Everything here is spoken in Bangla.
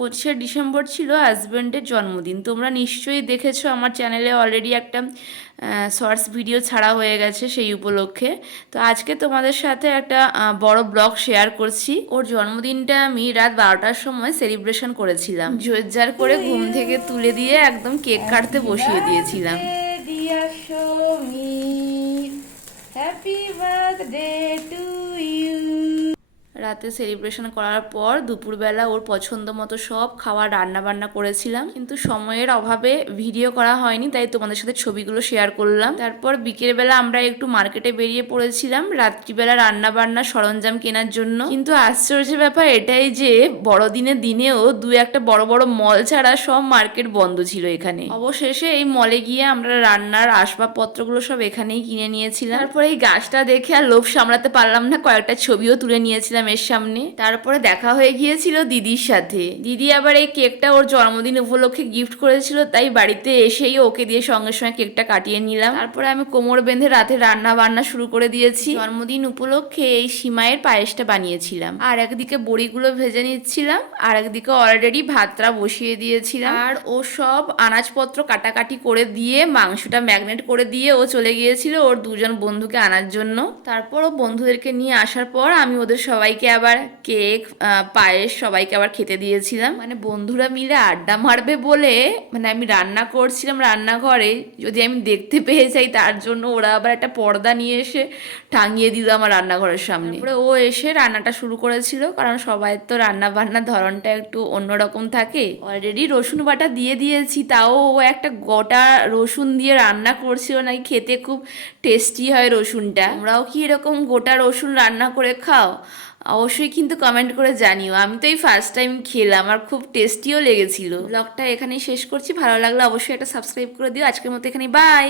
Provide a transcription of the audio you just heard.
পঁচিশে ডিসেম্বর ছিল হাজব্যান্ডের জন্মদিন। তোমরা নিশ্চয়ই দেখেছ আমার চ্যানেলে অলরেডি একটা শর্টস ভিডিও ছাড়া হয়ে গেছে সেই উপলক্ষে। তো আজকে তোমাদের সাথে একটা বড় ব্লগ শেয়ার করছি। ওর জন্মদিনটা আমি রাত বারোটার সময় সেলিব্রেশন করেছিলাম। জোরজার করে ঘুম থেকে তুলে দিয়ে একদম কেক কাটতে বসিয়ে দিয়েছিলাম। Happy birthday to you. রাতে সেলিব্রেশন করার পর দুপুরবেলা ওর পছন্দ মতো সব খাওয়া রান্না বান্না করেছিলাম। কিন্তু সময়ের অভাবে ভিডিও করা হয়নি, তাই তোমাদের সাথে ছবিগুলো শেয়ার করলাম। তারপর বিকেলবেলা আমরা একটু মার্কেটে বেরিয়ে পড়েছিলাম রাত্রিবেলা রান্না বান্না সরঞ্জাম কেনার জন্য। কিন্তু আশ্চর্যের ব্যাপার এটাই যে বড়দিনের দিনেও দু একটা বড় বড় মল ছাড়া সব মার্কেট বন্ধ ছিল এখানে। অবশেষে এই মলে গিয়ে আমরা রান্নার আসবাবপত্রগুলো সব এখানেই কিনে নিয়েছিলাম। তারপরে এই গাছটা দেখে আর লোভ সামলাতে পারলাম না, কয়েকটা ছবিও তুলে নিয়েছিলাম এর সামনে। তারপরে দেখা হয়ে গিয়েছিল দিদির সাথে। দিদি আবার এই কেকটা ওর জন্মদিন উপলক্ষে গিফট করেছিল, তাই বাড়িতে এসেই ওকে দিয়ে সঙ্গে সঙ্গে কেকটা কাটিয়ে নিলাম। তারপরে আমি কোমর বেঁধে রাতে রান্না বান্না শুরু করে দিয়েছি। জন্মদিন উপলক্ষে এই সিমাইয়ের পায়েসটা বানিয়েছিলাম। আর একদিকে বড়িগুলো ভেজে নিচ্ছিলাম, আর একদিকে অলরেডি ভাতটা বসিয়ে দিয়েছিলাম। আর ও সব আনাজপত্র কাটাকাটি করে দিয়ে, মাংসটা ম্যাগনেট করে দিয়ে ও চলে গিয়েছিল ওর দুজন বন্ধুকে আনার জন্য। তারপর ও বন্ধুদেরকে নিয়ে আসার পর আমি ওদের সবাইকে আবার কেক পায়েস সবাইকে আবার খেতে দিয়েছিলাম। মানে বন্ধুরা মিলে আড্ডা মারবে বলে মানে আমি রান্না করছিলাম রান্নাঘরে। যদি আমি দেখতে পেয়ে যাই, তার জন্য ওরা আবার একটা পর্দা নিয়ে এসে টাঙিয়ে দিল আমার রান্নাঘরের সামনে। তারপরে ও এসে রান্নাটা শুরু করেছিল, কারণ সবাই তো রান্না বান্নার ধরনটা একটু অন্যরকম থাকে। অলরেডি রসুন বাটা দিয়ে দিয়েছি, তাও ও একটা গোটা রসুন দিয়ে রান্না করছিল, নাকি খেতে খুব টেস্টি হয় রসুনটা। আমরাও কি এরকম গোটা রসুন রান্না করে খাও? অবশ্যই কিন্তু কমেন্ট করে জানিও। আমি তো এই ফার্স্ট টাইম খেলাম, আর খুব টেস্টিও লেগেছিল। ব্লগটা এখানেই শেষ করছি। ভালো লাগলে অবশ্যই একটা সাবস্ক্রাইব করে দিও। আজকের মতো এখানে বাই